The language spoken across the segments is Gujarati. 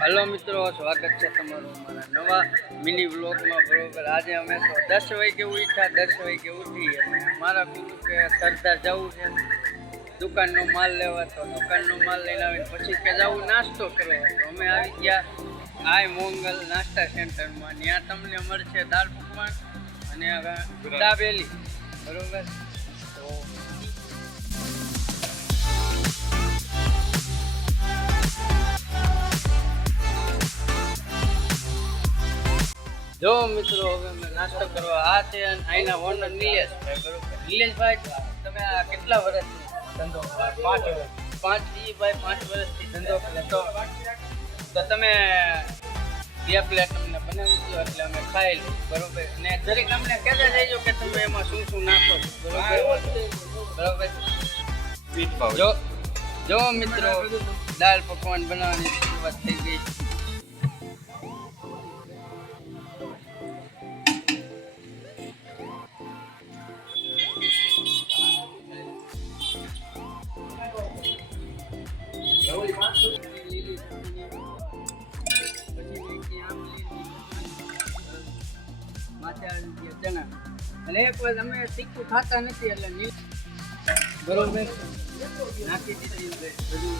હલો મિત્રો સ્વાગત છે તમારું મારા નવા મિની વ્લોગમાં બરોબર. આજે અમે તો દસ વાગે ઉઠ્યા દસ વાગે ઉઠી મારા ગુરુ કે સરદાર જવું છે. દુકાનનો માલ લેવા તો દુકાનનો માલ લઈને આવીને પછી કે જવું નાસ્તો કરવા. તો અમે આવી ગયા આય મોંગલ નાસ્તા સેન્ટરમાં. ત્યાં તમને મળશે દાળ પકવાન અને દાબેલી બરોબર? જો મિત્રો હવે અમે નાસ્તો કરવા આ છે અને અહીંના ઓનર નિલેશભાઈ બરોબર? નિલેશભાઈ તમે આ કેટલા વર્ષ ધંધો પાંચ વર્ષ. પાંચ ઈ ભાઈ પાંચ વર્ષથી ધંધો કરે. તો તો તમે બે પ્લેટ અમને બનાવી દો એટલે અમે ખાઈ લઉં બરોબર? ને દરેક અમને કહેતા જઈજો કે તમે એમાં શું શું નાખો બરોબર? બરોબર? જો જો મિત્રો દાળ પકવાન બનાવવાની શરૂઆત થઈ ગઈ. ચણા અને અમે તીખું ખાતા નથી એટલે બરોબર? નાખી દીધી બધું.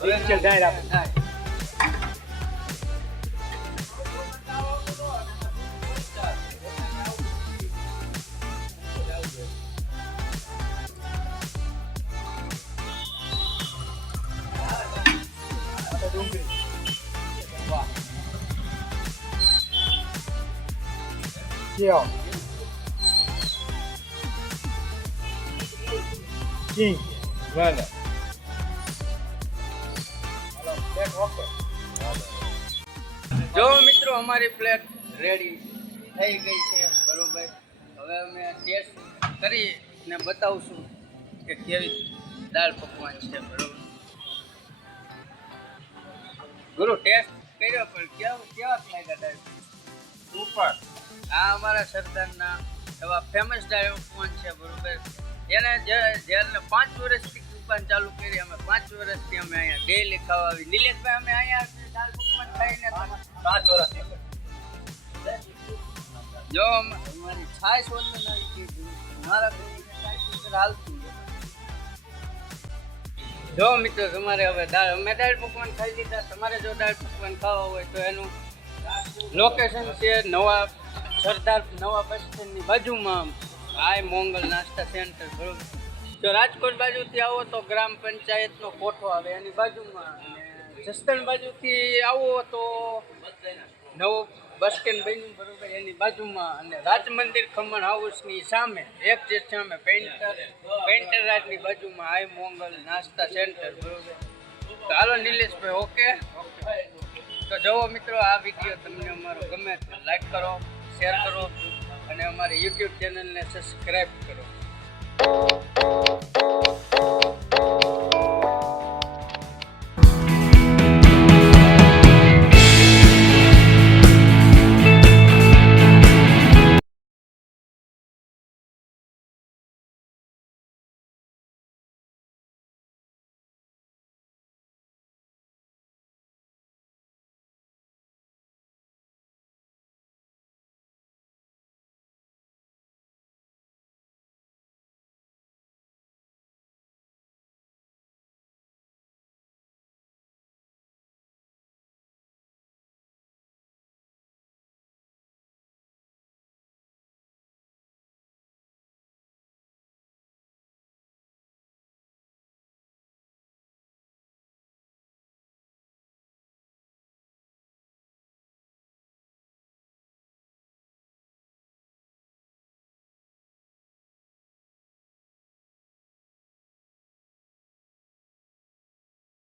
હવે છે આપણે થાય. Chiều King Vâng જો મિત્રો અમારી પ્લેટ રેડી થઈ ગઈ છે. બરોબર? હવે અમે ટેસ્ટ કરી ને બતાવશું કે કેવી દાળ પકવાન છે. બરોબર? ગુરુ ટેસ્ટ કર્યો પણ કેવા કેવા લાગ્યા દાળ? Super. આ અમારા સરદારના એવા ફેમસ દાળ કોણ છે બરોબર? એને જે જેને પાંચ વર્ષથી દુકાન ચાલુ કરી અમે પાંચ વર્ષથી અમે અહીંયા ડેલી ખાવા આવી. નિલેશભાઈ અમે અહીંયા દાળ પકવાન ખાઈને પાંચ વર્ષ જો અમ- અમારી છાશ વંદન આવી. મારા હાલતું જો મિત્રો તમારે હવે દાળ અમે દાળ પકવાન ખાઈ લીધા. તમારે જો દાળ પકવાન ખાવા હોય તો એનું લોકેશન છે નવા સરદાર નવા બસ સ્ટેન્ડની બાજુમાં આય મોંગલ નાસ્તા સેન્ટર બરોબર? જો રાજકોટ બાજુથી આવો તો ગ્રામ પંચાયતનો કોઠો આવે, એની બાજુમાં જસદણ બાજુથી આવો તો નવો બસ સ્ટેન્ડ બન્યું, બરોબર? એની બાજુમાં અને રાજ મંદિર ખમણ હાઉસની સામે, એક જે સામે પેન્ટર પેન્ટર રાજની બાજુમાં આય મોંગલ નાસ્તા સેન્ટર બરોબર? તો નિલેશભાઈ ઓકે તો જુઓ મિત્રો, આ વીડિયો તમને અમારો ગમે તો લાઈક કરો શેર કરો અને અમારી યુટ્યુબ ચેનલને સબસ્ક્રાઈબ કરો.